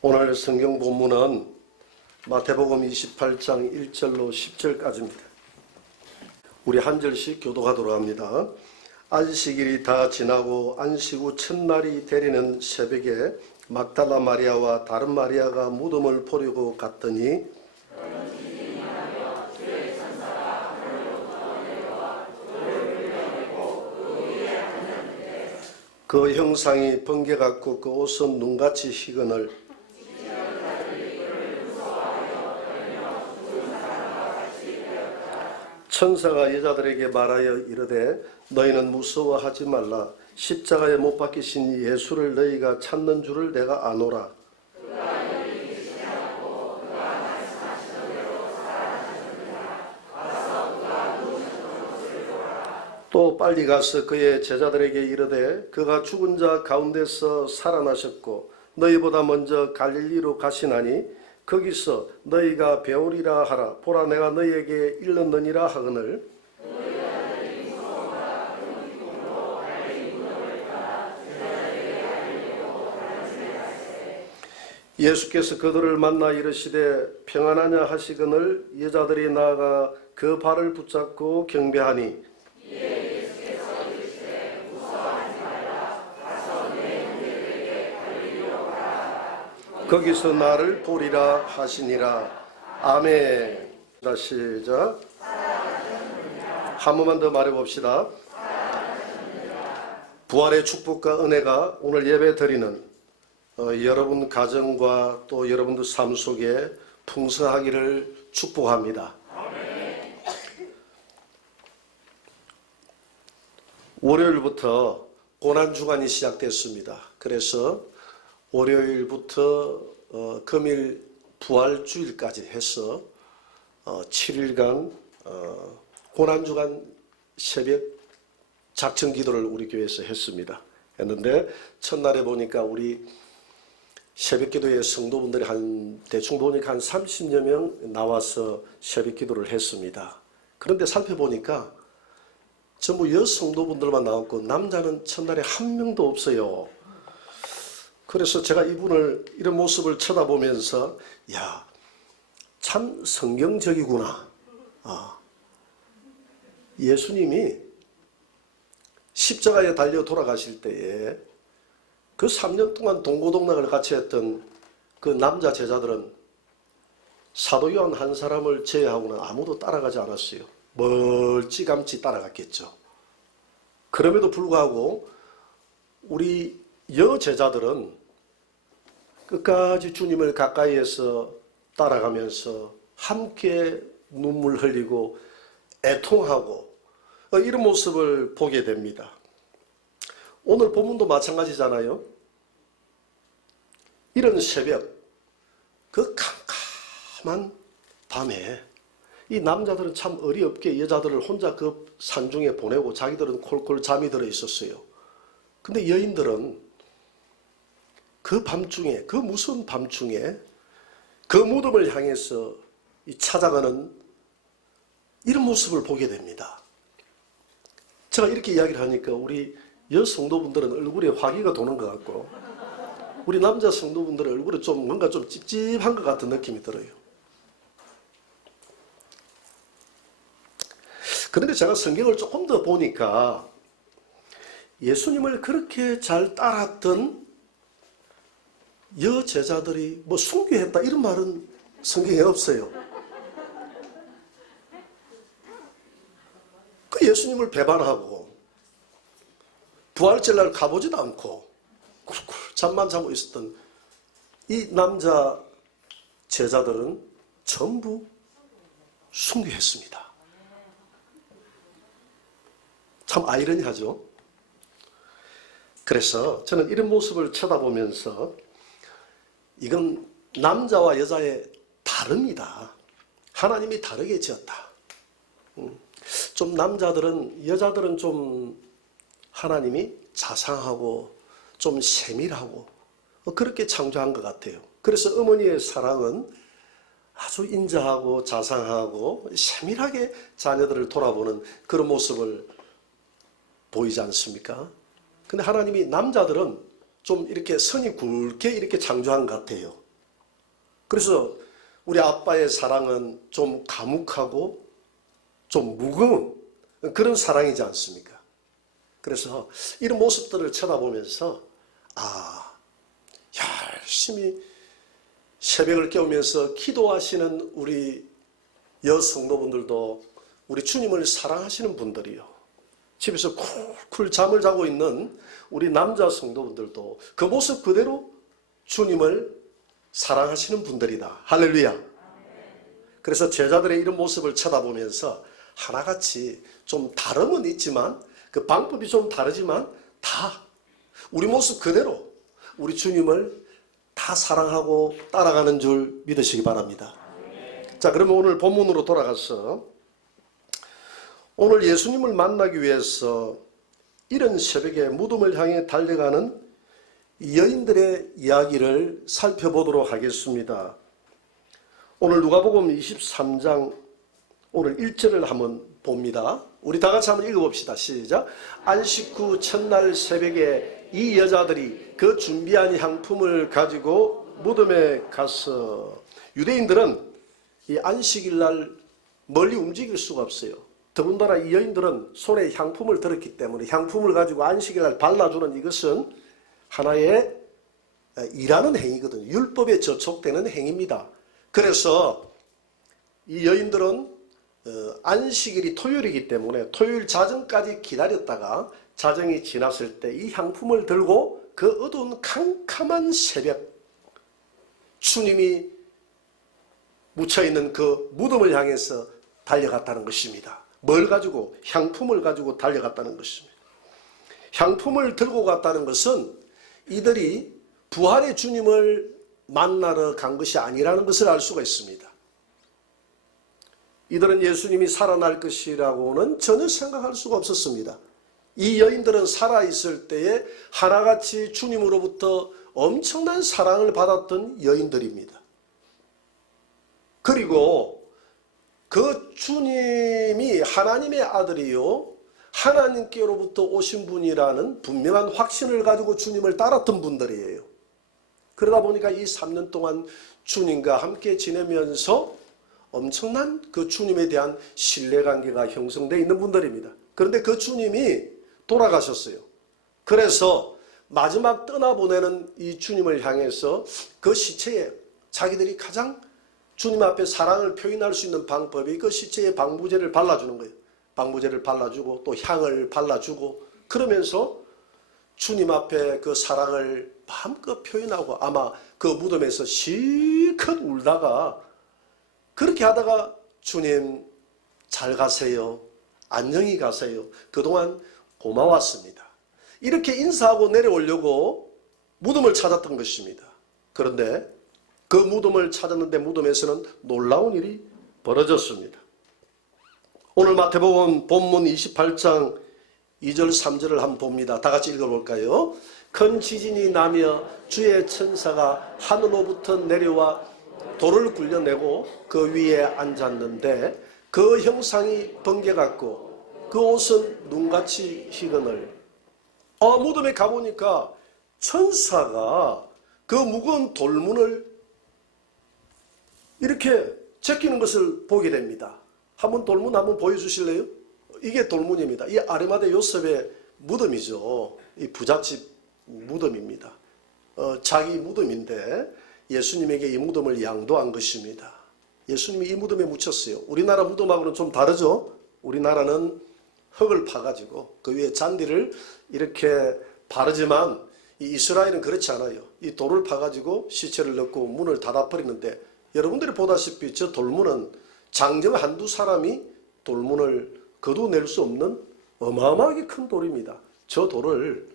오늘 성경 본문은 마태복음 28장 1절로 10절까지입니다. 우리 한 절씩 교독하도록 합니다. 안식일이 다 지나고 안식 후 첫날이 되리는 새벽에 막달라 마리아와 다른 마리아가 무덤을 보려고 갔더니 그 형상이 번개 같고 그 옷은 눈같이 희거늘 천사가 여자들에게 말하여 이르되 너희는 무서워하지 말라. 십자가에 못 박히신 예수를 너희가 찾는 줄을 내가 아노라. 또 빨리 가서 그의 제자들에게 이르되 그가 죽은 자 가운데서 살아나셨고 너희보다 먼저 갈릴리로 가시나니 거기서 너희가 배우리라 하라. 보라 내가 너희에게 일렀느니라 하거늘 예수께서 그들을 만나 이르시되 평안하냐 하시거늘 여자들이 나아가 그 발을 붙잡고 경배하니 거기서 나를 보리라 하시니라. 아멘. 자, 시작. 한 번만 더 말해봅시다. 부활의 축복과 은혜가 오늘 예배 드리는 여러분 가정과 또 여러분들 삶 속에 풍성하기를 축복합니다. 월요일부터 고난주간이 시작됐습니다. 그래서 월요일부터 금일 부활주일까지 해서 7일간 고난주간 새벽 작정기도를 우리 교회에서 했는데 첫날에 보니까 우리 새벽기도에 성도분들이 대충 보니까 한 30여 명 나와서 새벽기도를 했습니다. 그런데 살펴보니까 전부 여성도분들만 나왔고 남자는 첫날에 한 명도 없어요. 그래서 제가 이런 모습을 쳐다보면서 참 성경적이구나. 예수님이 십자가에 달려 돌아가실 때에 그 3년 동안 동고동락을 같이 했던 그 남자 제자들은 사도 요한 한 사람을 제외하고는 아무도 따라가지 않았어요. 멀찌감치 따라갔겠죠. 그럼에도 불구하고 우리 여제자들은 끝까지 주님을 가까이에서 따라가면서 함께 눈물 흘리고 애통하고 이런 모습을 보게 됩니다. 오늘 본문도 마찬가지잖아요. 이런 새벽, 그 캄캄한 밤에 이 남자들은 참 어리없게 여자들을 혼자 그 산중에 보내고 자기들은 콜콜 잠이 들어 있었어요. 근데 여인들은 그 밤중에, 그 무서운 밤중에 그 무덤을 향해서 찾아가는 이런 모습을 보게 됩니다. 제가 이렇게 이야기를 하니까 우리 여성도분들은 얼굴에 화기가 도는 것 같고 우리 남자 성도분들은 얼굴에 뭔가 좀 찝찝한 것 같은 느낌이 들어요. 그런데 제가 성경을 조금 더 보니까 예수님을 그렇게 잘 따랐던 여제자들이 순교했다 이런 말은 성경에 없어요. 그 예수님을 배반하고 부활절날 가보지도 않고 쿨쿨 잠만 자고 있었던 이 남자 제자들은 전부 순교했습니다. 참 아이러니하죠. 그래서 저는 이런 모습을 쳐다보면서 이건 남자와 여자의 다름이다. 하나님이 다르게 지었다. 좀 여자들은 좀 하나님이 자상하고 좀 세밀하고 그렇게 창조한 것 같아요. 그래서 어머니의 사랑은 아주 인자하고 자상하고 세밀하게 자녀들을 돌아보는 그런 모습을 보이지 않습니까? 근데 하나님이 남자들은 좀 이렇게 선이 굵게 이렇게 창조한 것 같아요. 그래서 우리 아빠의 사랑은 좀 과묵하고 좀 무거운 그런 사랑이지 않습니까? 그래서 이런 모습들을 쳐다보면서 열심히 새벽을 깨우면서 기도하시는 우리 여성도분들도 우리 주님을 사랑하시는 분들이요. 집에서 쿨쿨 잠을 자고 있는 우리 남자 성도분들도 그 모습 그대로 주님을 사랑하시는 분들이다. 할렐루야. 그래서 제자들의 이런 모습을 쳐다보면서 하나같이 좀 다름은 있지만 그 방법이 좀 다르지만 다 우리 모습 그대로 우리 주님을 다 사랑하고 따라가는 줄 믿으시기 바랍니다. 자, 그러면 오늘 본문으로 돌아가서 오늘 예수님을 만나기 위해서 이른 새벽에 무덤을 향해 달려가는 여인들의 이야기를 살펴보도록 하겠습니다. 오늘 누가복음 23장 오늘 1절을 한번 봅니다. 우리 다 같이 한번 읽어봅시다. 시작. 안식 후 첫날 새벽에 이 여자들이 그 준비한 향품을 가지고 무덤에 가서, 유대인들은 이 안식일 날 멀리 움직일 수가 없어요. 더군다나 이 여인들은 손에 향품을 들었기 때문에 향품을 가지고 안식일 날 발라주는 이것은 하나의 일하는 행위거든요. 율법에 저촉되는 행위입니다. 그래서 이 여인들은 안식일이 토요일이기 때문에 토요일 자정까지 기다렸다가 자정이 지났을 때 이 향품을 들고 그 어두운 캄캄한 새벽 주님이 묻혀있는 그 무덤을 향해서 달려갔다는 것입니다. 뭘 가지고? 향품을 가지고 달려갔다는 것입니다. 향품을 들고 갔다는 것은 이들이 부활의 주님을 만나러 간 것이 아니라는 것을 알 수가 있습니다. 이들은 예수님이 살아날 것이라고는 전혀 생각할 수가 없었습니다. 이 여인들은 살아있을 때에 하나같이 주님으로부터 엄청난 사랑을 받았던 여인들입니다. 그리고 그 주님이 하나님의 아들이요 하나님께로부터 오신 분이라는 분명한 확신을 가지고 주님을 따랐던 분들이에요. 그러다 보니까 이 3년 동안 주님과 함께 지내면서 엄청난 그 주님에 대한 신뢰관계가 형성되어 있는 분들입니다. 그런데 그 주님이 돌아가셨어요. 그래서 마지막 떠나보내는 이 주님을 향해서 그 시체에 자기들이 가장 주님 앞에 사랑을 표현할 수 있는 방법이 그 시체에 방부제를 발라주는 거예요. 방부제를 발라주고 또 향을 발라주고 그러면서 주님 앞에 그 사랑을 마음껏 표현하고 아마 그 무덤에서 실컷 울다가 그렇게 하다가 주님 잘 가세요. 안녕히 가세요. 그동안 고마웠습니다. 이렇게 인사하고 내려오려고 무덤을 찾았던 것입니다. 그런데 그 무덤을 찾았는데 무덤에서는 놀라운 일이 벌어졌습니다. 오늘 마태복음 본문 28장 2절 3절을 한번 봅니다. 다 같이 읽어볼까요? 큰 지진이 나며 주의 천사가 하늘로부터 내려와 돌을 굴려내고 그 위에 앉았는데 그 형상이 번개 같고 그 옷은 눈같이 희거늘. 무덤에 가보니까 천사가 그 무거운 돌문을 이렇게 제끼는 것을 보게 됩니다. 한번 돌문 한번 보여주실래요? 이게 돌문입니다. 이 아리마대 요셉의 무덤이죠. 이 부잣집 무덤입니다. 자기 무덤인데 예수님에게 이 무덤을 양도한 것입니다. 예수님이 이 무덤에 묻혔어요. 우리나라 무덤하고는 좀 다르죠? 우리나라는 흙을 파가지고 그 위에 잔디를 이렇게 바르지만 이 이스라엘은 그렇지 않아요. 이 돌을 파가지고 시체를 넣고 문을 닫아버리는데 여러분들이 보다시피 저 돌문은 장정 한두 사람이 돌문을 거두낼 수 없는 어마어마하게 큰 돌입니다. 저 돌을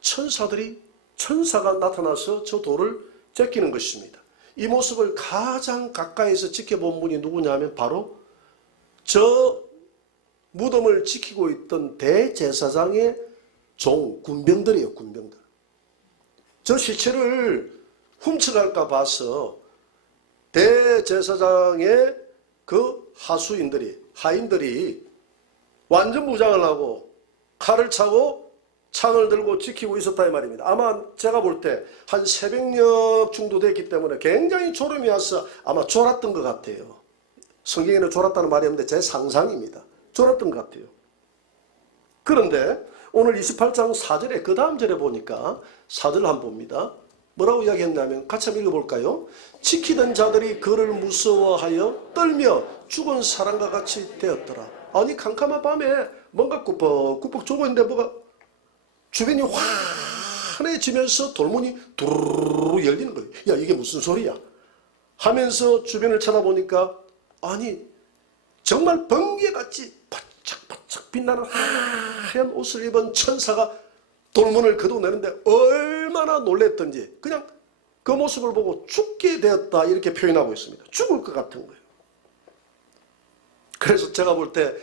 천사가 나타나서 저 돌을 제끼는 것입니다. 이 모습을 가장 가까이서 지켜본 분이 누구냐면 바로 저 무덤을 지키고 있던 대제사장의 군병들이에요. 군병들. 저 시체를 훔쳐갈까 봐서 대제사장의 그 하인들이 완전 무장을 하고 칼을 차고 창을 들고 지키고 있었다 이 말입니다. 아마 제가 볼 때 한 새벽녘 정도 됐기 때문에 굉장히 졸음이 와서 아마 졸았던 것 같아요. 성경에는 졸았다는 말이 없는데 제 상상입니다. 졸았던 것 같아요. 그런데 오늘 28장 4절에 그 다음 절에 보니까 4절 한번 봅니다. 뭐라고 이야기했냐면 같이 한번 읽어볼까요? 지키던 자들이 그를 무서워하여 떨며 죽은 사람과 같이 되었더라. 아니 캄캄한 밤에 뭔가 꾸벅꾸벅 쪼고 있는데 뭐가 주변이 환해지면서 돌문이 두루루루 열리는 거예요. 야 이게 무슨 소리야? 하면서 주변을 쳐다보니까 아니 정말 번개같이 바짝바짝 빛나는 하얀 옷을 입은 천사가 돌문을 거둬내는데 얼마나 놀랬던지 그냥 그 모습을 보고 죽게 되었다 이렇게 표현하고 있습니다. 죽을 것 같은 거예요. 그래서 제가 볼 때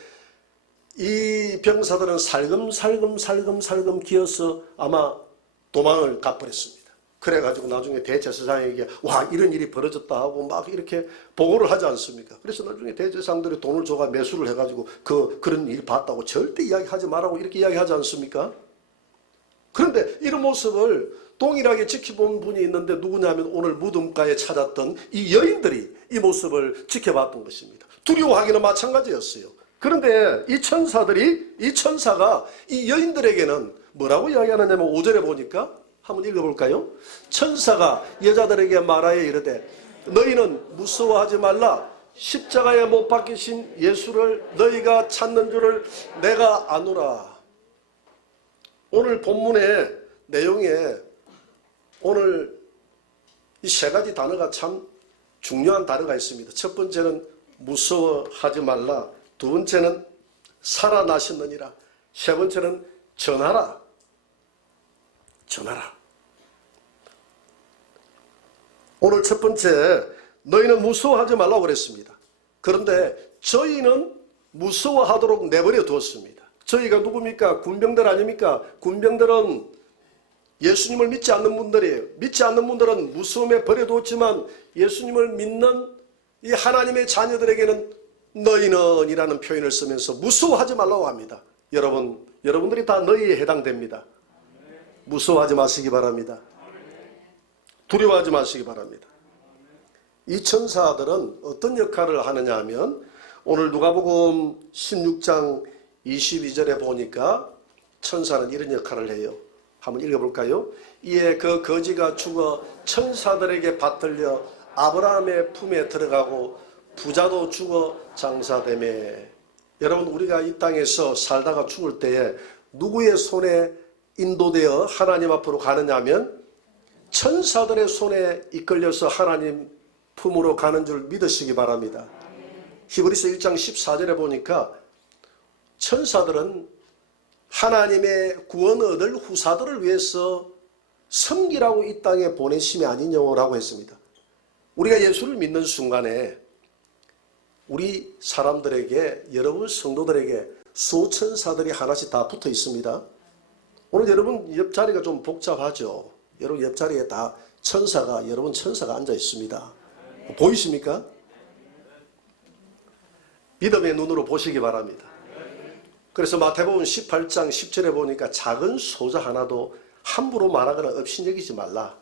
이 병사들은 살금살금 기어서 아마 도망을 가버렸습니다. 그래가지고 나중에 대제사장에게 와 이런 일이 벌어졌다 하고 막 이렇게 보고를 하지 않습니까? 그래서 나중에 대제사장들이 돈을 줘가 매수를 해가지고 그런 일 봤다고 절대 이야기하지 말라고 이렇게 이야기하지 않습니까? 그런데 이런 모습을 동일하게 지켜본 분이 있는데 누구냐면 오늘 무덤가에 찾았던 이 여인들이 이 모습을 지켜봤던 것입니다. 두려워하기는 마찬가지였어요. 그런데 이 천사가 이 여인들에게는 뭐라고 이야기하느냐면 5절에 보니까 한번 읽어볼까요? 천사가 여자들에게 말하여 이르되 너희는 무서워하지 말라. 십자가에 못 박히신 예수를 너희가 찾는 줄을 내가 아노라. 오늘 본문의 내용에 오늘 이 세 가지 단어가 참 중요한 단어가 있습니다. 첫 번째는 무서워하지 말라. 두 번째는 살아나셨느니라. 세 번째는 전하라. 전하라. 오늘 첫 번째 너희는 무서워하지 말라고 그랬습니다. 그런데 저희는 무서워하도록 내버려 두었습니다. 저희가 누굽니까? 군병들 아닙니까? 군병들은 예수님을 믿지 않는 분들이에요. 믿지 않는 분들은 무서움에 버려두었지만 예수님을 믿는 이 하나님의 자녀들에게는 너희는 이라는 표현을 쓰면서 무서워하지 말라고 합니다. 여러분들이 다 너희에 해당됩니다. 무서워하지 마시기 바랍니다. 두려워하지 마시기 바랍니다. 이 천사들은 어떤 역할을 하느냐 하면 오늘 누가복음 16장 22절에 보니까 천사는 이런 역할을 해요. 한번 읽어볼까요? 이에 그 거지가 죽어 천사들에게 받들려 아브라함의 품에 들어가고 부자도 죽어 장사되매. 여러분 우리가 이 땅에서 살다가 죽을 때에 누구의 손에 인도되어 하나님 앞으로 가느냐 하면 천사들의 손에 이끌려서 하나님 품으로 가는 줄 믿으시기 바랍니다. 히브리서 1장 14절에 보니까 천사들은 하나님의 구원을 얻을 후사들을 위해서 섬기라고 이 땅에 보내심이 아니냐고 했습니다. 우리가 예수를 믿는 순간에 우리 사람들에게 여러분 성도들에게 수천사들이 하나씩 다 붙어 있습니다. 오늘 여러분 옆자리가 좀 복잡하죠. 여러분 옆자리에 다 여러분 천사가 앉아 있습니다. 보이십니까? 믿음의 눈으로 보시기 바랍니다. 그래서 마태복음 18장 10절에 보니까 작은 소자 하나도 함부로 말하거나 업신여기지 말라.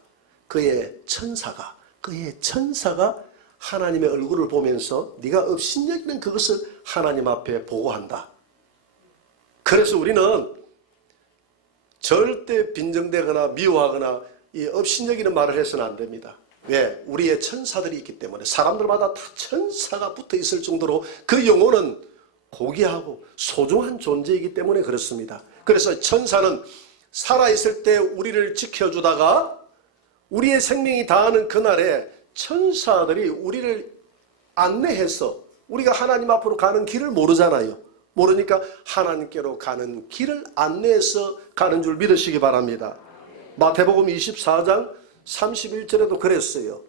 그의 천사가 하나님의 얼굴을 보면서 네가 업신여기는 그것을 하나님 앞에 보고한다. 그래서 우리는 절대 빈정대거나 미워하거나 이 업신여기는 말을 해서는 안 됩니다. 왜? 우리의 천사들이 있기 때문에 사람들마다 다 천사가 붙어 있을 정도로 그 영혼은 고귀하고 소중한 존재이기 때문에 그렇습니다. 그래서 천사는 살아있을 때 우리를 지켜주다가 우리의 생명이 다하는 그날에 천사들이 우리를 안내해서 우리가 하나님 앞으로 가는 길을 모르잖아요. 모르니까 하나님께로 가는 길을 안내해서 가는 줄 믿으시기 바랍니다. 마태복음 24장 31절에도 그랬어요.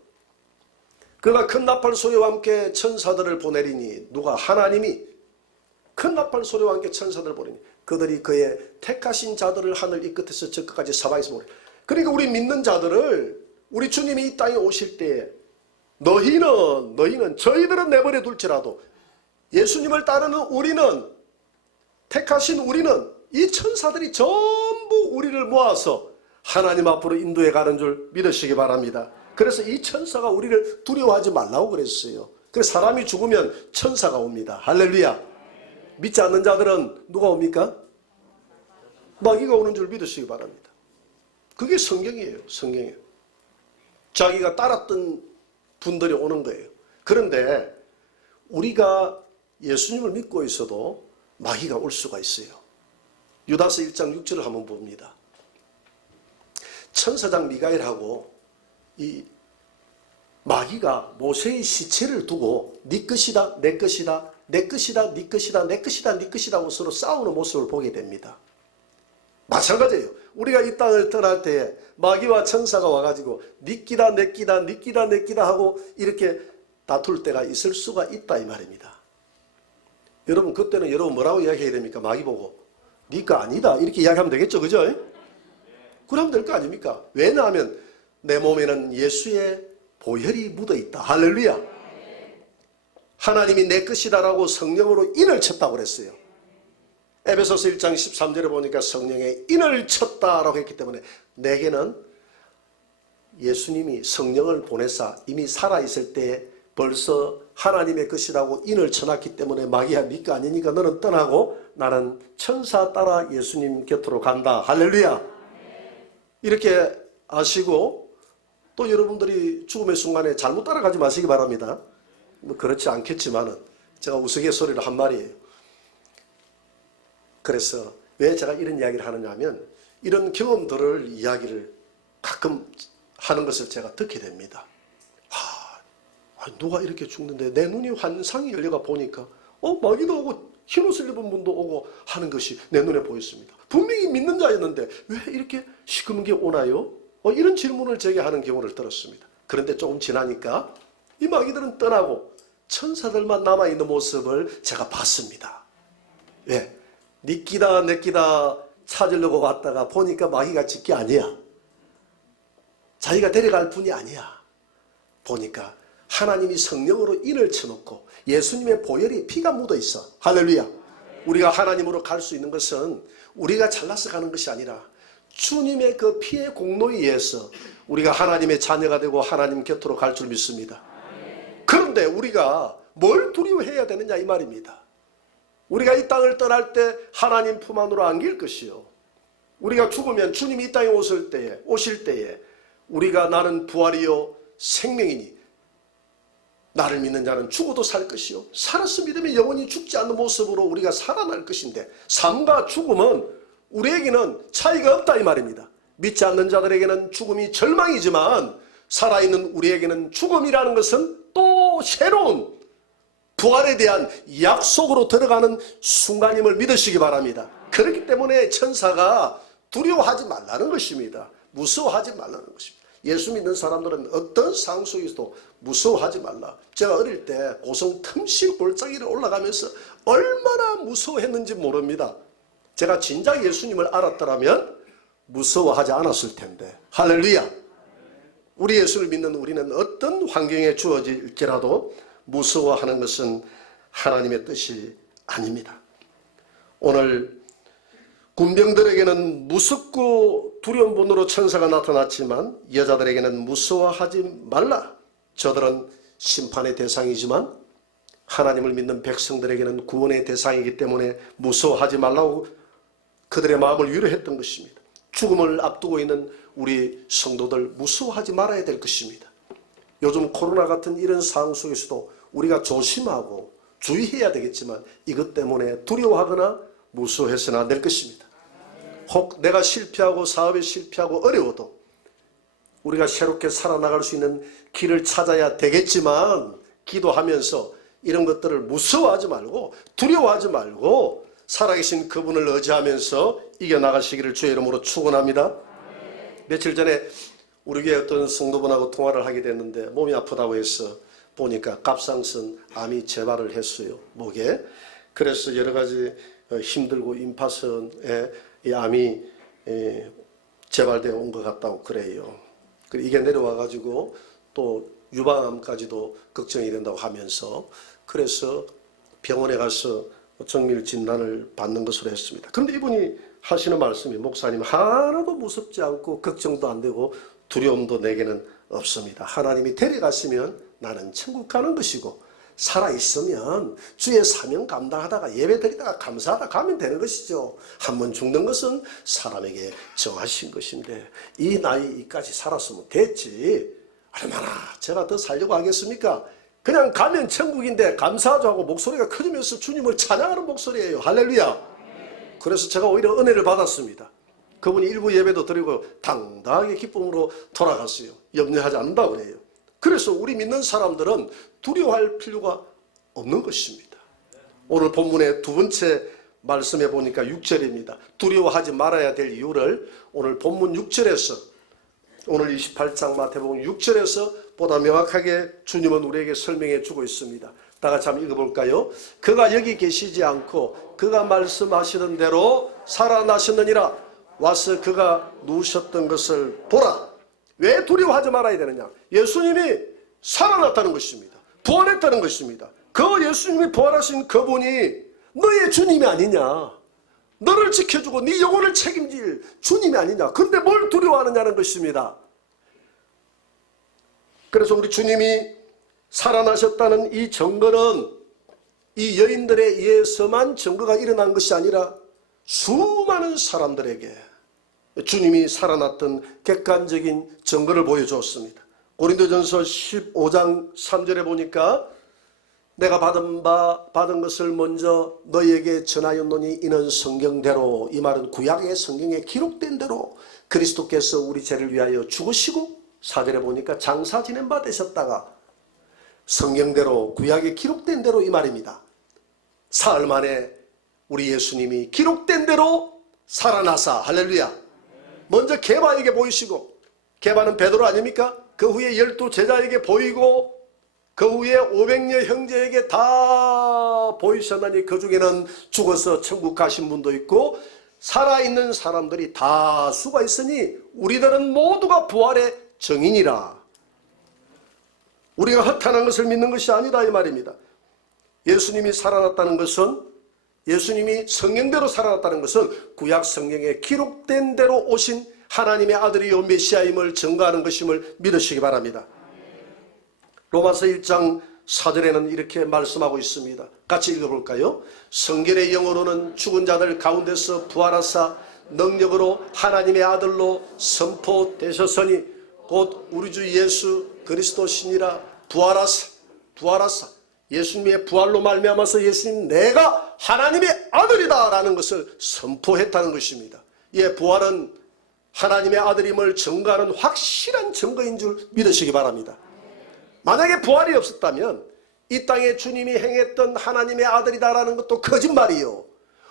그가 큰 나팔 소리와 함께 천사들을 보내리니 누가 하나님이 큰 나팔 소리와 함께 천사들을 보내니 그들이 그의 택하신 자들을 하늘 이 끝에서 저 끝까지 사방에서 보내. 그러니까 우리 믿는 자들을 우리 주님이 이 땅에 오실 때 너희는 저희들은 내버려 둘지라도 예수님을 따르는 우리는 택하신 우리는 이 천사들이 전부 우리를 모아서 하나님 앞으로 인도해 가는 줄 믿으시기 바랍니다. 그래서 이 천사가 우리를 두려워하지 말라고 그랬어요. 그래서 사람이 죽으면 천사가 옵니다. 할렐루야. 믿지 않는 자들은 누가 옵니까? 마귀가 오는 줄 믿으시기 바랍니다. 그게 성경이에요. 성경이에요. 자기가 따랐던 분들이 오는 거예요. 그런데 우리가 예수님을 믿고 있어도 마귀가 올 수가 있어요. 유다서 1장 6절을 한번 봅니다. 천사장 미가엘하고 이 마귀가 모세의 시체를 두고 네 것이다, 내 것이다, 내 것이다, 네 것이다, 내 것이다, 네 것이다 하고 서로 싸우는 모습을 보게 됩니다. 마찬가지예요. 우리가 이 땅을 떠날 때에 마귀와 천사가 와가지고 네 끼다, 내 끼다, 네 끼다, 내 끼다 하고 이렇게 다툴 때가 있을 수가 있다 이 말입니다. 여러분 그때는 여러분 뭐라고 이야기해야 됩니까? 마귀 보고 네 거 아니다 이렇게 이야기하면 되겠죠, 그죠? 그러면 될 거 아닙니까? 왜냐하면 내 몸에는 예수의 보혈이 묻어 있다. 할렐루야. 하나님이 내 것이다라고 성령으로 인을 쳤다고 그랬어요. 에베소서 1장 13절에 보니까 성령의 인을 쳤다라고 했기 때문에 내게는 예수님이 성령을 보내사 이미 살아있을 때 벌써 하나님의 것이라고 인을 쳐놨기 때문에 마귀야 네 거 아니니까 너는 떠나고 나는 천사 따라 예수님 곁으로 간다. 할렐루야. 이렇게 아시고 또 여러분들이 죽음의 순간에 잘못 따라가지 마시기 바랍니다. 뭐 그렇지 않겠지만은 제가 우스갯소리로 한 말이에요. 그래서 왜 제가 이런 이야기를 하느냐 하면 이런 경험들을 이야기를 가끔 하는 것을 제가 듣게 됩니다. 누가 이렇게 죽는데 내 눈이 환상이 열려가 보니까 마귀도 오고 흰옷을 입은 분도 오고 하는 것이 내 눈에 보였습니다. 분명히 믿는 자였는데 왜 이렇게 시커먼 게 오나요? 이런 질문을 제게 하는 경우를 들었습니다. 그런데 조금 지나니까 이 마귀들은 떠나고 천사들만 남아있는 모습을 제가 봤습니다. 왜? 네 끼다 내 끼다 찾으려고 왔다가 보니까 마귀가 짓게 아니야. 자기가 데려갈 분이 아니야. 보니까 하나님이 성령으로 인을 쳐놓고 예수님의 보혈이 피가 묻어 있어. 할렐루야. 우리가 하나님으로 갈 수 있는 것은 우리가 잘나서 가는 것이 아니라 주님의 그 피의 공로에 의해서 우리가 하나님의 자녀가 되고 하나님 곁으로 갈 줄 믿습니다. 그런데 우리가 뭘 두려워해야 되느냐 이 말입니다. 우리가 이 땅을 떠날 때 하나님 품 안으로 안길 것이요. 우리가 죽으면 주님이 이 땅에 오실 때에 우리가 나는 부활이요 생명이니 나를 믿는 자는 죽어도 살 것이요 살았음 믿으면 영원히 죽지 않는 모습으로 우리가 살아날 것인데 삶과 죽음은 우리에게는 차이가 없다 이 말입니다. 믿지 않는 자들에게는 죽음이 절망이지만 살아있는 우리에게는 죽음이라는 것은 또 새로운 부활에 대한 약속으로 들어가는 순간임을 믿으시기 바랍니다. 그렇기 때문에 천사가 두려워하지 말라는 것입니다. 무서워하지 말라는 것입니다. 예수 믿는 사람들은 어떤 상황 속에서도 무서워하지 말라. 제가 어릴 때 고성 틈실 골짜기를 올라가면서 얼마나 무서워했는지 모릅니다. 제가 진작 예수님을 알았더라면 무서워하지 않았을 텐데. 할렐루야. 우리 예수를 믿는 우리는 어떤 환경에 주어질지라도 무서워하는 것은 하나님의 뜻이 아닙니다. 오늘 군병들에게는 무섭고 두려운 분으로 천사가 나타났지만 여자들에게는 무서워하지 말라. 저들은 심판의 대상이지만 하나님을 믿는 백성들에게는 구원의 대상이기 때문에 무서워하지 말라고 그들의 마음을 위로했던 것입니다. 죽음을 앞두고 있는 우리 성도들 무서워하지 말아야 될 것입니다. 요즘 코로나 같은 이런 상황 속에서도 우리가 조심하고 주의해야 되겠지만 이것 때문에 두려워하거나 무서워해서는 안 될 것입니다. 혹 내가 실패하고 사업에 실패하고 어려워도 우리가 새롭게 살아나갈 수 있는 길을 찾아야 되겠지만 기도하면서 이런 것들을 무서워하지 말고 두려워하지 말고 살아계신 그분을 의지하면서 이겨나가시기를 주의 이름으로 축원합니다. 며칠 전에 우리 교회 어떤 성도분하고 통화를 하게 됐는데 몸이 아프다고 해서 보니까 갑상선 암이 재발을 했어요. 목에. 그래서 여러 가지 힘들고 임파선에 이 암이 재발되어 온 것 같다고 그래요. 이게 내려와 가지고 또 유방암까지도 걱정이 된다고 하면서 그래서 병원에 가서 정밀 진단을 받는 것으로 했습니다. 그런데 이분이 하시는 말씀이, 목사님, 하나도 무섭지 않고 걱정도 안 되고 두려움도 내게는 없습니다. 하나님이 데려가시면 나는 천국 가는 것이고, 살아있으면 주의 사명 감당하다가 예배 드리다가 감사하다 가면 되는 것이죠. 한 번 죽는 것은 사람에게 정하신 것인데 이 나이까지 살았으면 됐지, 얼마나 제가 더 살려고 하겠습니까? 그냥 가면 천국인데 감사하죠 하고 목소리가 커지면서 주님을 찬양하는 목소리예요. 할렐루야. 그래서 제가 오히려 은혜를 받았습니다. 그분이 일부 예배도 드리고 당당하게 기쁨으로 돌아갔어요. 염려하지 않는다고 그래요. 그래서 우리 믿는 사람들은 두려워할 필요가 없는 것입니다. 오늘 본문의 두 번째 말씀해 보니까 6절입니다. 두려워하지 말아야 될 이유를 오늘 본문 6절에서, 오늘 28장 마태복음 6절에서 보다 명확하게 주님은 우리에게 설명해 주고 있습니다. 다 같이 한번 읽어볼까요? 그가 여기 계시지 않고 그가 말씀하시던 대로 살아나셨느니라. 와서 그가 누우셨던 것을 보라. 왜 두려워하지 말아야 되느냐? 예수님이 살아났다는 것입니다. 부활했다는 것입니다. 그 예수님이 부활하신 그분이 너의 주님이 아니냐? 너를 지켜주고 네 영혼을 책임질 주님이 아니냐? 그런데 뭘 두려워하느냐는 것입니다. 그래서 우리 주님이 살아나셨다는 이 증거는 이 여인들에 의해서만 증거가 일어난 것이 아니라 수많은 사람들에게 주님이 살아났던 객관적인 증거를 보여주었습니다. 고린도전서 15장 3절에 보니까 내가 받은 것을 먼저 너희에게 전하였노니 이는 성경대로, 이 말은 구약의 성경에 기록된 대로 그리스도께서 우리 죄를 위하여 죽으시고, 4절에 보니까 장사 지낸 바 되셨다가 성경대로 구약에 기록된 대로, 이 말입니다. 사흘 만에 우리 예수님이 기록된 대로 살아나사, 할렐루야. 먼저 게바에게 보이시고, 게바는 베드로 아닙니까? 그 후에 12 제자에게 보이고, 그 후에 500여 형제에게 다 보이셨나니 그 중에는 죽어서 천국 가신 분도 있고 살아있는 사람들이 다수가 있으니 우리들은 모두가 부활의 증인이라. 우리가 허탄한 것을 믿는 것이 아니다, 이 말입니다. 예수님이 살아났다는 것은, 예수님이 성경대로 살아났다는 것은 구약 성경에 기록된 대로 오신 하나님의 아들이요 메시아임을 증거하는 것임을 믿으시기 바랍니다. 로마서 1장 4절에는 이렇게 말씀하고 있습니다. 같이 읽어볼까요? 성결의 영으로는 죽은 자들 가운데서 부활하사 능력으로 하나님의 아들로 선포되셨으니 곧 우리 주 예수 그리스도시니라. 부활하사 예수님의 부활로 말미암아서 예수님 내가 하나님의 아들이다 라는 것을 선포했다는 것입니다. 예, 부활은 하나님의 아들임을 증거하는 확실한 증거인 줄 믿으시기 바랍니다. 만약에 부활이 없었다면 이 땅에 주님이 행했던 하나님의 아들이다라는 것도 거짓말이요,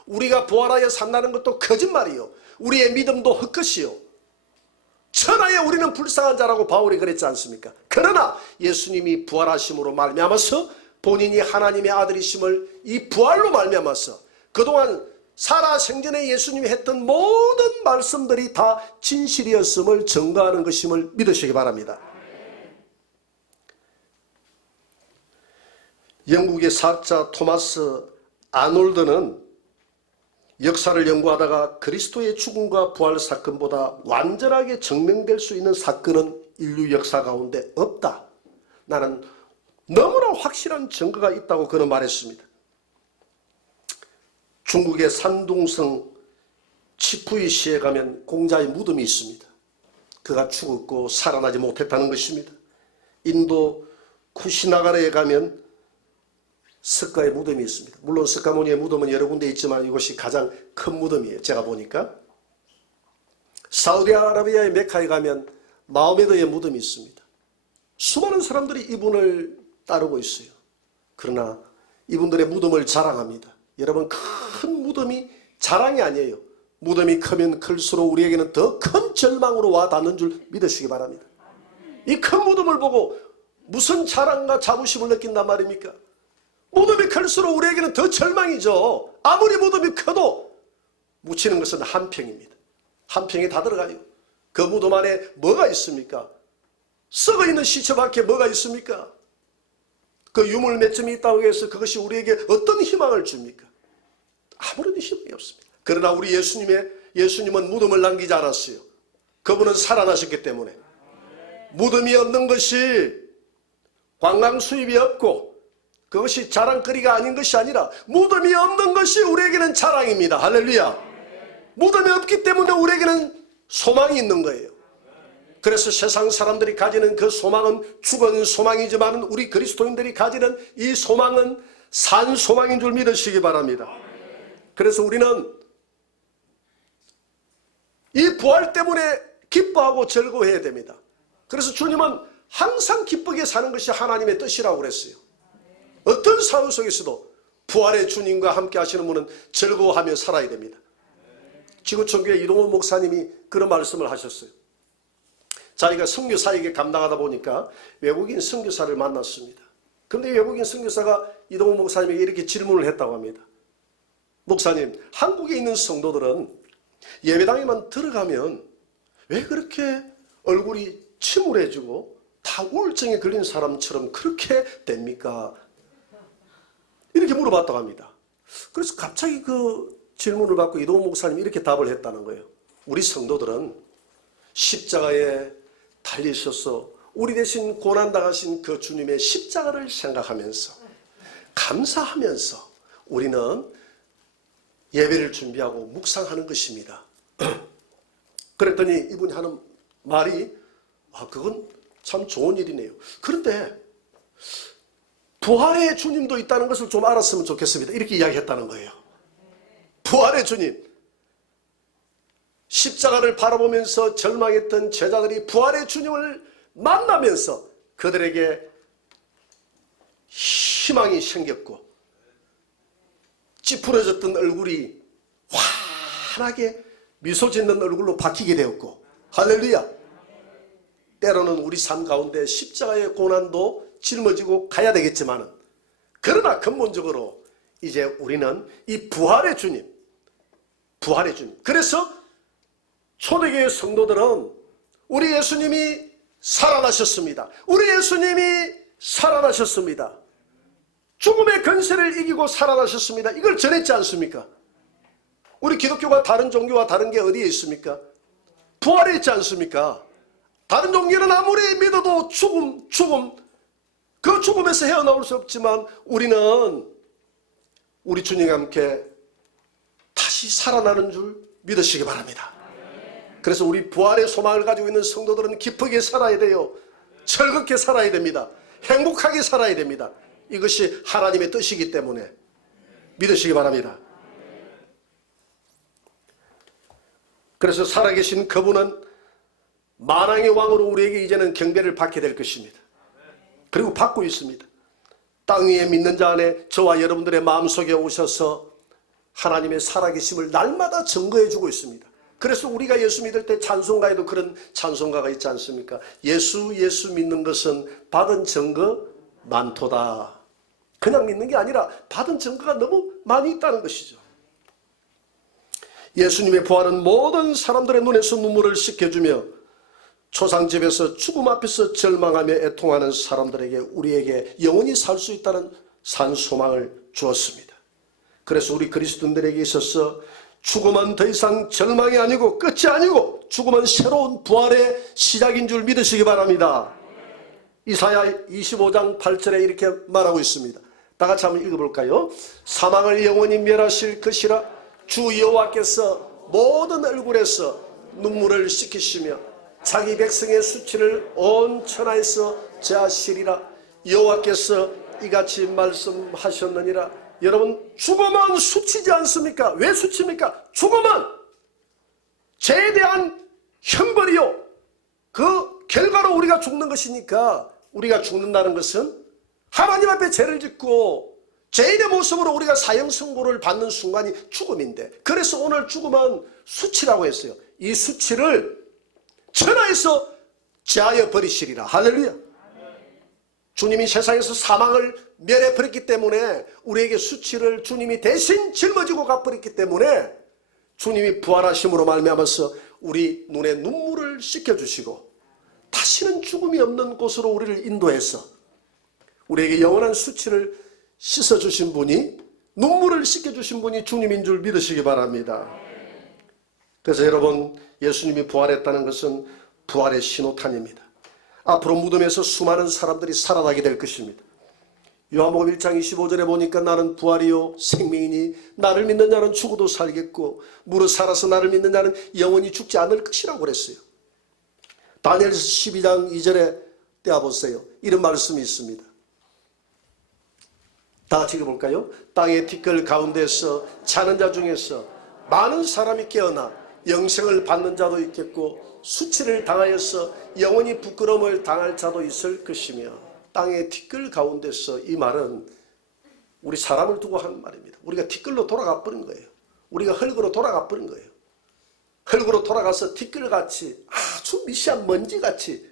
우리가 부활하여 산다는 것도 거짓말이요, 우리의 믿음도 헛것이요, 천하에 우리는 불쌍한 자라고 바울이 그랬지 않습니까? 그러나 예수님이 부활하심으로 말미암아서 본인이 하나님의 아들이심을 이 부활로 말미암아서 그동안 살아생전에 예수님이 했던 모든 말씀들이 다 진실이었음을 증거하는 것임을 믿으시기 바랍니다. 영국의 사학자 토마스 아놀드는 역사를 연구하다가 그리스도의 죽음과 부활 사건보다 완전하게 증명될 수 있는 사건은 인류 역사 가운데 없다. 나는 너무나 확실한 증거가 있다고 그는 말했습니다. 중국의 산둥성 치푸이시에 가면 공자의 무덤이 있습니다. 그가 죽었고 살아나지 못했다는 것입니다. 인도 쿠시나가라에 가면 스카의 무덤이 있습니다. 물론 스카모니의 무덤은 여러 군데 있지만 이것이 가장 큰 무덤이에요. 제가 보니까. 사우디아라비아의 메카에 가면 마호메드의 무덤이 있습니다. 수많은 사람들이 이분을 따르고 있어요. 그러나 이분들의 무덤을 자랑합니다. 여러분, 큰 무덤이 자랑이 아니에요. 무덤이 크면 클수록 우리에게는 더 큰 절망으로 와 닿는 줄 믿으시기 바랍니다. 이 큰 무덤을 보고 무슨 자랑과 자부심을 느낀단 말입니까? 무덤이 클수록 우리에게는 더 절망이죠. 아무리 무덤이 커도 묻히는 것은 한 평입니다. 한 평에 다 들어가요. 그 무덤 안에 뭐가 있습니까? 썩어있는 시체밖에 뭐가 있습니까? 그 유물 몇 점이 있다고 해서 그것이 우리에게 어떤 희망을 줍니까? 아무런 희망이 없습니다. 그러나 우리 예수님은 무덤을 남기지 않았어요. 그분은 살아나셨기 때문에. 무덤이 없는 것이 관광 수입이 없고 그것이 자랑거리가 아닌 것이 아니라 무덤이 없는 것이 우리에게는 자랑입니다. 할렐루야. 무덤이 없기 때문에 우리에게는 소망이 있는 거예요. 그래서 세상 사람들이 가지는 그 소망은 죽은 소망이지만 우리 그리스도인들이 가지는 이 소망은 산 소망인 줄 믿으시기 바랍니다. 그래서 우리는 이 부활 때문에 기뻐하고 즐거워해야 됩니다. 그래서 주님은 항상 기쁘게 사는 것이 하나님의 뜻이라고 그랬어요. 어떤 상황 속에서도 부활의 주님과 함께 하시는 분은 즐거워하며 살아야 됩니다. 지구촌교회 이동훈 목사님이 그런 말씀을 하셨어요. 자기가 선교사에게 감당하다 보니까 외국인 선교사를 만났습니다. 그런데 외국인 선교사가 이동훈 목사님에게 이렇게 질문을 했다고 합니다. 목사님, 한국에 있는 성도들은 예배당에만 들어가면 왜 그렇게 얼굴이 침울해지고 다 우울증에 걸린 사람처럼 그렇게 됩니까? 이렇게 물어봤다고 합니다. 그래서 갑자기 그 질문을 받고 이동훈 목사님이 이렇게 답을 했다는 거예요. 우리 성도들은 십자가에 달리셔서 우리 대신 고난당하신 그 주님의 십자가를 생각하면서 감사하면서 우리는 예배를 준비하고 묵상하는 것입니다. 그랬더니 이분이 하는 말이 그건 참 좋은 일이네요. 그런데 부활의 주님도 있다는 것을 좀 알았으면 좋겠습니다. 이렇게 이야기했다는 거예요. 부활의 주님. 십자가를 바라보면서 절망했던 제자들이 부활의 주님을 만나면서 그들에게 희망이 생겼고 찌푸려졌던 얼굴이 환하게 미소 짓는 얼굴로 바뀌게 되었고, 할렐루야. 때로는 우리 삶 가운데 십자가의 고난도 짊어지고 가야 되겠지만 그러나 근본적으로 이제 우리는 이 부활의 주님, 그래서 초대교회 성도들은 우리 예수님이 살아나셨습니다. 우리 예수님이 살아나셨습니다. 죽음의 권세를 이기고 살아나셨습니다. 이걸 전했지 않습니까? 우리 기독교가 다른 종교와 다른 게 어디에 있습니까? 부활에 있지 않습니까? 다른 종교는 아무리 믿어도 죽음, 그 죽음에서 헤어나올 수 없지만 우리는 우리 주님과 함께 다시 살아나는 줄 믿으시기 바랍니다. 그래서 우리 부활의 소망을 가지고 있는 성도들은 기쁘게 살아야 돼요. 즐겁게 살아야 됩니다. 행복하게 살아야 됩니다. 이것이 하나님의 뜻이기 때문에 믿으시기 바랍니다. 그래서 살아계신 그분은 만왕의 왕으로 우리에게 이제는 경배를 받게 될 것입니다. 그리고 받고 있습니다. 땅 위에 믿는 자 안에 저와 여러분들의 마음속에 오셔서 하나님의 살아계심을 날마다 증거해 주고 있습니다. 그래서 우리가 예수 믿을 때 찬송가에도 그런 찬송가가 있지 않습니까? 예수 믿는 것은 받은 증거 많도다. 그냥 믿는 게 아니라 받은 증거가 너무 많이 있다는 것이죠. 예수님의 부활은 모든 사람들의 눈에서 눈물을 씻겨주며 초상집에서 죽음 앞에서 절망하며 애통하는 사람들에게 우리에게 영원히 살 수 있다는 산 소망을 주었습니다. 그래서 우리 그리스도인들에게 있어서 죽음은 더 이상 절망이 아니고 끝이 아니고 죽음은 새로운 부활의 시작인 줄 믿으시기 바랍니다. 이사야 25장 8절에 이렇게 말하고 있습니다. 다 같이 한번 읽어볼까요? 사망을 영원히 멸하실 것이라 주 여호와께서 모든 얼굴에서 눈물을 씻기시며 자기 백성의 수치를 온 천하에서 제하시리라. 여호와께서 이같이 말씀하셨느니라. 여러분, 죽음은 수치지 않습니까? 왜 수치입니까? 죽음은 죄에 대한 형벌이요, 그 결과로 우리가 죽는 것이니까, 우리가 죽는다는 것은 하나님 앞에 죄를 짓고 죄인의 모습으로 우리가 사형선고를 받는 순간이 죽음인데, 그래서 오늘 죽음은 수치라고 했어요. 이 수치를 천하에서 제하여 버리시리라. 할렐루야. 주님이 세상에서 사망을 멸해버렸기 때문에 우리에게 수치를 주님이 대신 짊어지고 가버렸기 때문에 주님이 부활하심으로 말미암아서 우리 눈에 눈물을 씻겨주시고 다시는 죽음이 없는 곳으로 우리를 인도해서 우리에게 영원한 수치를 씻어주신 분이 눈물을 씻겨주신 분이 주님인 줄 믿으시기 바랍니다. 그래서 여러분, 예수님이 부활했다는 것은 부활의 신호탄입니다. 앞으로 무덤에서 수많은 사람들이 살아나게 될 것입니다. 요한복음 1장 25절에 보니까 나는 부활이요 생명이니 나를 믿는 자는 죽어도 살겠고 무릇 살아서 나를 믿는 자는 영원히 죽지 않을 것이라고 그랬어요. 다니엘서 12장 2절에 떼어보세요. 이런 말씀이 있습니다. 다 같이 읽어볼까요? 땅의 티끌 가운데서 자는 자 중에서 많은 사람이 깨어나 영생을 받는 자도 있겠고 수치를 당하여서 영원히 부끄러움을 당할 자도 있을 것이며, 땅의 티끌 가운데서, 이 말은 우리 사람을 두고 하는 말입니다. 우리가 티끌로 돌아가 버린 거예요. 우리가 흙으로 돌아가 버린 거예요. 흙으로 돌아가서 티끌같이 아주 미세한 먼지같이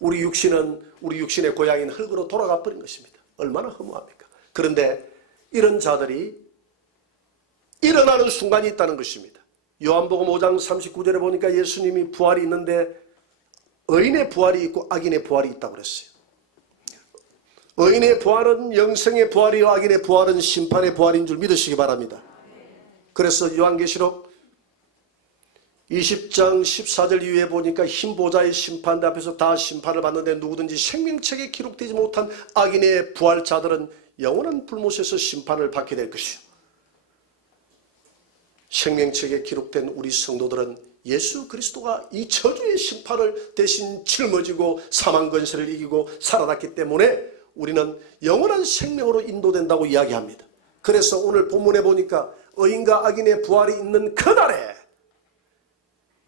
우리 육신의 고향인 흙으로 돌아가 버린 것입니다. 얼마나 허무합니까? 그런데 이런 자들이 일어나는 순간이 있다는 것입니다. 요한복음 5장 39절에 보니까 예수님이 부활이 있는데 의인의 부활이 있고 악인의 부활이 있다고 그랬어요. 의인의 부활은 영생의 부활이요 악인의 부활은 심판의 부활인 줄 믿으시기 바랍니다. 그래서 요한계시록 20장 14절 이후에 보니까 흰 보좌의 심판대 앞에서 다 심판을 받는데 누구든지 생명책에 기록되지 못한 악인의 부활자들은 영원한 불못에서 심판을 받게 될 것이요, 생명책에 기록된 우리 성도들은 예수 그리스도가 이 저주의 심판을 대신 짊어지고 사망 권세를 이기고 살아났기 때문에 우리는 영원한 생명으로 인도된다고 이야기합니다. 그래서 오늘 본문에 보니까 의인과 악인의 부활이 있는 그날에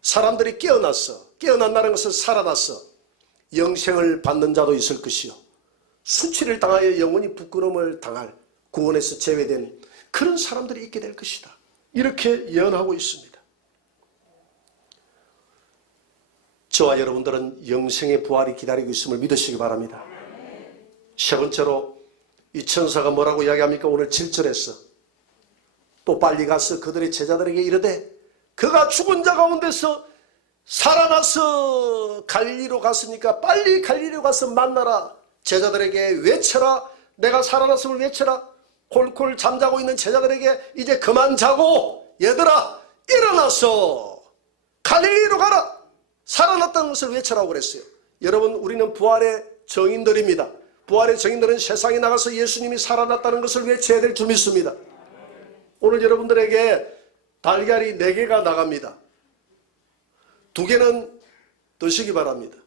사람들이 깨어난다는 것은 살아났어 영생을 받는 자도 있을 것이요 수치를 당하여 영원히 부끄러움을 당할, 구원에서 제외된 그런 사람들이 있게 될 것이다, 이렇게 예언하고 있습니다. 저와 여러분들은 영생의 부활이 기다리고 있음을 믿으시기 바랍니다. 세 번째로 이 천사가 뭐라고 이야기합니까? 오늘 7절에서 또 빨리 가서 그들의 제자들에게 이르되 그가 죽은 자 가운데서 살아나서 갈릴리로 갔으니까 빨리 갈릴리로 가서 만나라. 제자들에게 외쳐라. 내가 살아났음을 외쳐라. 콜콜 잠자고 있는 제자들에게 이제 그만 자고 얘들아 일어나서 갈릴리로 가라. 살아났다는 것을 외쳐라고 그랬어요. 여러분, 우리는 부활의 정인들입니다. 부활의 정인들은 세상에 나가서 예수님이 살아났다는 것을 외쳐야 될 줄 믿습니다. 오늘 여러분들에게 달걀이 4개가 나갑니다. 2개는 드시기 바랍니다.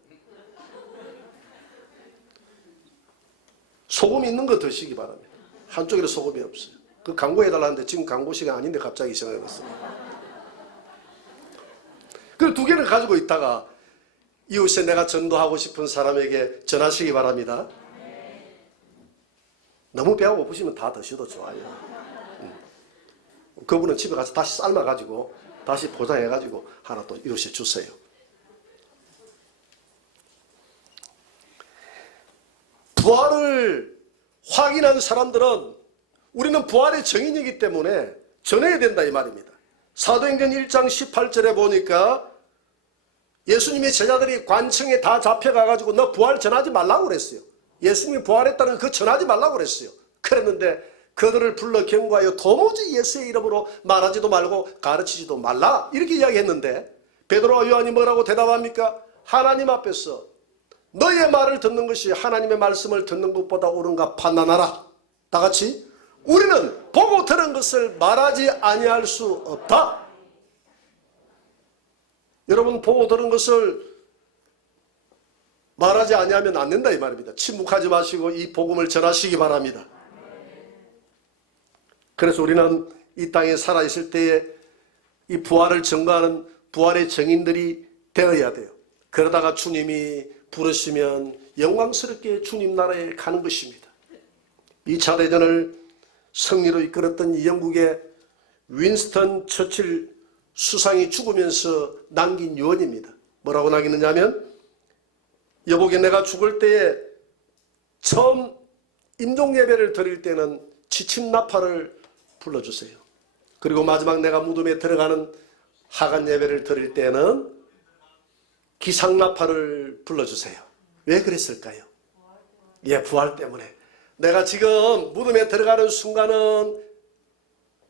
소금이 있는 거 드시기 바랍니다. 한쪽에는 소금이 없어요. 그 광고해달라는데 지금 광고 시간 아닌데 갑자기 생각해봤습니다. 그 2개를 가지고 있다가 이웃에 내가 전도하고 싶은 사람에게 전하시기 바랍니다. 너무 배가 고프시면 다 드셔도 좋아요. 그분은 집에 가서 다시 삶아가지고 다시 포장해가지고 하나 또 이웃에 주세요. 부활을 확인한 사람들은 우리는 부활의 정인이기 때문에 전해야 된다 이 말입니다. 사도행전 1장 18절에 보니까 예수님의 제자들이 관청에 다 잡혀가가지고 너 부활 전하지 말라고 그랬어요. 예수님이 부활했다는 그 전하지 말라고 그랬어요. 그랬는데 그들을 불러 경고하여 도무지 예수의 이름으로 말하지도 말고 가르치지도 말라 이렇게 이야기했는데 베드로와 요한이 뭐라고 대답합니까? 하나님 앞에서 너의 말을 듣는 것이 하나님의 말씀을 듣는 것보다 옳은가 판단하라. 다 같이 우리는 보고 들은 것을 말하지 아니할 수 없다. 여러분, 보고 들은 것을 말하지 아니하면 안 된다 이 말입니다. 침묵하지 마시고 이 복음을 전하시기 바랍니다. 그래서 우리는 이 땅에 살아있을 때에 이 부활을 증거하는 부활의 증인들이 되어야 돼요. 그러다가 주님이 부르시면 영광스럽게 주님 나라에 가는 것입니다. 2차 대전을 승리로 이끌었던 이 영국의 윈스턴 처칠 수상이 죽으면서 남긴 유언입니다. 뭐라고 남기느냐 하면 여보게 내가 죽을 때에 처음 임종예배를 드릴 때는 지침나팔을 불러주세요. 그리고 마지막 내가 무덤에 들어가는 하간 예배를 드릴 때는 기상나팔을 불러주세요. 왜 그랬을까요? 예, 부활 때문에. 내가 지금 무덤에 들어가는 순간은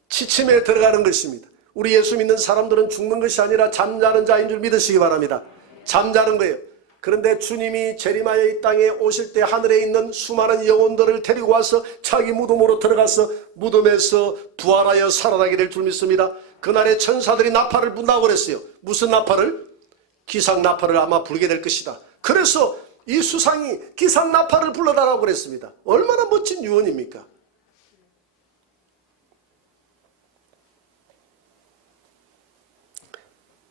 취침에 들어가는 것입니다. 우리 예수 믿는 사람들은 죽는 것이 아니라 잠자는 자인 줄 믿으시기 바랍니다. 잠자는 거예요. 그런데 주님이 재림하여 이 땅에 오실 때 하늘에 있는 수많은 영혼들을 데리고 와서 자기 무덤으로 들어가서 무덤에서 부활하여 살아나게 될 줄 믿습니다. 그날에 천사들이 나팔을 분다고 그랬어요. 무슨 나팔을? 기상 나팔을 아마 불게 될 것이다. 그래서 이 수상이 기상 나팔을 불러달라고 그랬습니다. 얼마나 멋진 유언입니까?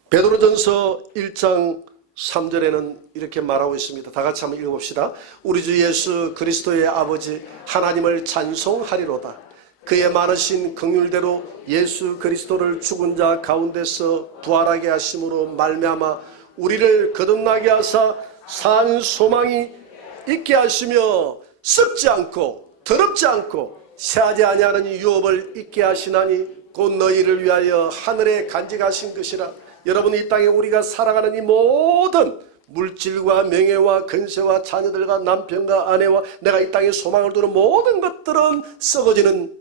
베드로전서 1장 3절에는 이렇게 말하고 있습니다. 다 같이 한번 읽어봅시다. 우리 주 예수 그리스도의 아버지 하나님을 찬송하리로다. 그의 많으신 긍휼대로 예수 그리스도를 죽은 자 가운데서 부활하게 하심으로 말미암아 우리를 거듭나게 하사 산 소망이 있게 하시며 썩지 않고 더럽지 않고 새하지 아니하는 유업을 있게 하시나니 곧 너희를 위하여 하늘에 간직하신 것이라. 여러분, 이 땅에 우리가 살아가는 이 모든 물질과 명예와 근세와 자녀들과 남편과 아내와 내가 이 땅에 소망을 두는 모든 것들은 썩어지는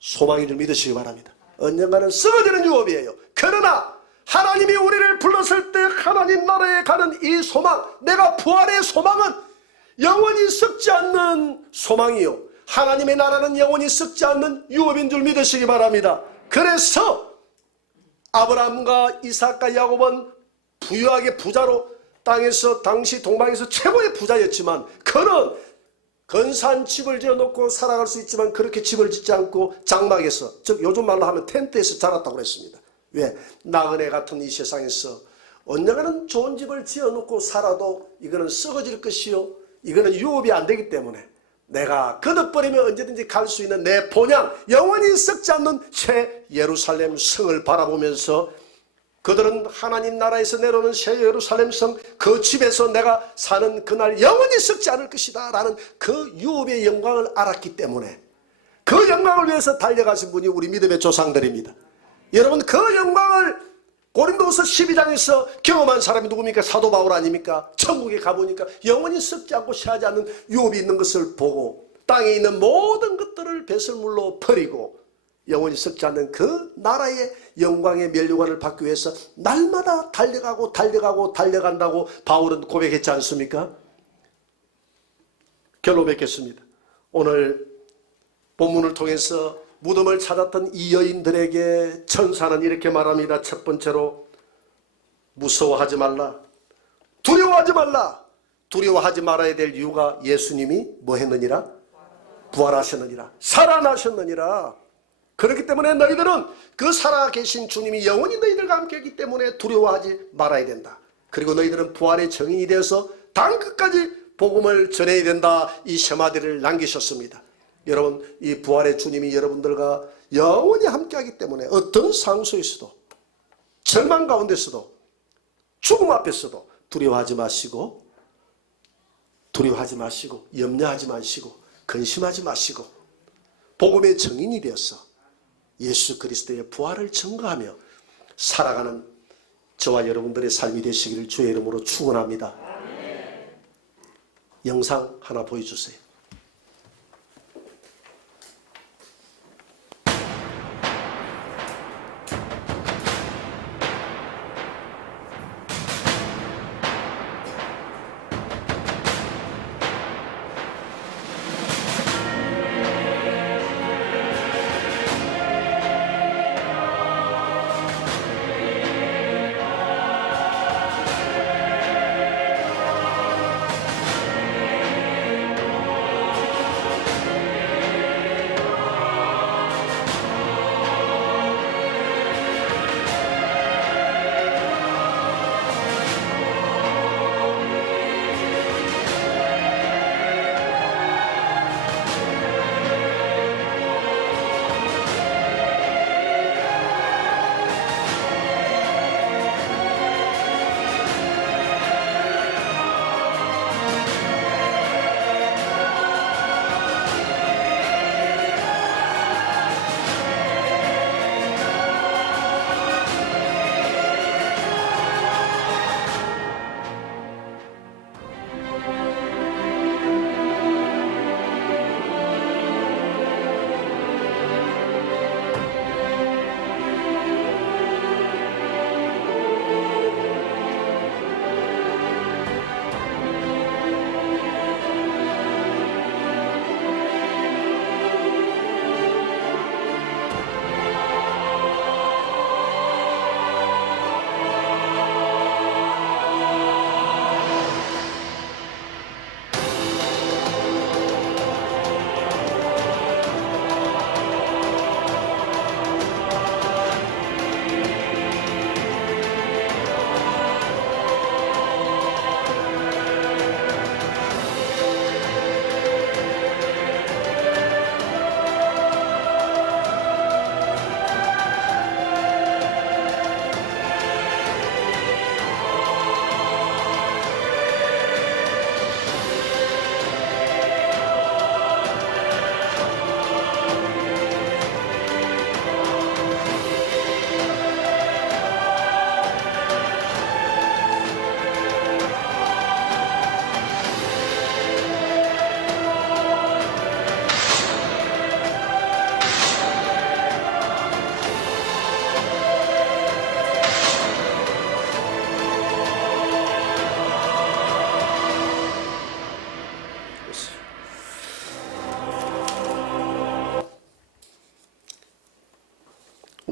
소망인 줄 믿으시기 바랍니다. 언젠가는 썩어지는 유업이에요. 그러나 하나님이 우리를 불렀을 때 하나님 나라에 가는 이 소망, 내가 부활의 소망은 영원히 썩지 않는 소망이요, 하나님의 나라는 영원히 썩지 않는 유업인 줄 믿으시기 바랍니다. 그래서 아브라함과 이삭과 야곱은 부유하게 부자로 땅에서 당시 동방에서 최고의 부자였지만 그는 근사한 집을 지어놓고 살아갈 수 있지만 그렇게 집을 짓지 않고 장막에서, 즉 요즘 말로 하면 텐트에서 자랐다고 그랬습니다. 왜? 나그네 같은 이 세상에서 언젠가는 좋은 집을 지어놓고 살아도 이거는 썩어질 것이요, 이거는 유업이 안 되기 때문에 내가 거듭버리면 언제든지 갈 수 있는 내 본향, 영원히 썩지 않는 새 예루살렘 성을 바라보면서 그들은 하나님 나라에서 내려오는 새 예루살렘 성, 그 집에서 내가 사는 그날 영원히 썩지 않을 것이다 라는 그 유업의 영광을 알았기 때문에 그 영광을 위해서 달려가신 분이 우리 믿음의 조상들입니다. 여러분, 그 영광을 고린도후서 12장에서 경험한 사람이 누굽니까? 사도 바울 아닙니까? 천국에 가보니까 영원히 썩지 않고 새하지 않는 유업이 있는 것을 보고 땅에 있는 모든 것들을 배설물로 버리고 영원히 썩지 않는 그 나라의 영광의 면류관을 받기 위해서 날마다 달려가고 달려가고 달려간다고 바울은 고백했지 않습니까? 결론 맺겠습니다. 오늘 본문을 통해서 무덤을 찾았던 이 여인들에게 천사는 이렇게 말합니다. 첫 번째로, 무서워하지 말라, 두려워하지 말라. 두려워하지 말아야 될 이유가 예수님이 뭐 했느니라? 부활하셨느니라, 살아나셨느니라. 그렇기 때문에 너희들은 그 살아계신 주님이 영원히 너희들과 함께 있기 때문에 두려워하지 말아야 된다. 그리고 너희들은 부활의 증인이 되어서 땅끝까지 복음을 전해야 된다. 이 셔마디를 남기셨습니다. 여러분, 이 부활의 주님이 여러분들과 영원히 함께하기 때문에 어떤 상황에서도, 절망 가운데서도, 죽음 앞에서도 두려워하지 마시고 염려하지 마시고 근심하지 마시고 복음의 증인이 되어서 예수 그리스도의 부활을 증거하며 살아가는 저와 여러분들의 삶이 되시기를 주의 이름으로 축원합니다. 영상 하나 보여주세요.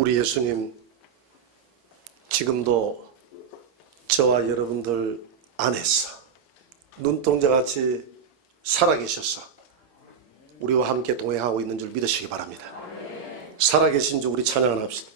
우리 예수님 지금도 저와 여러분들 안에서 눈동자같이 살아계셔서 우리와 함께 동행하고 있는 줄 믿으시기 바랍니다. 살아계신 주 우리 찬양합시다.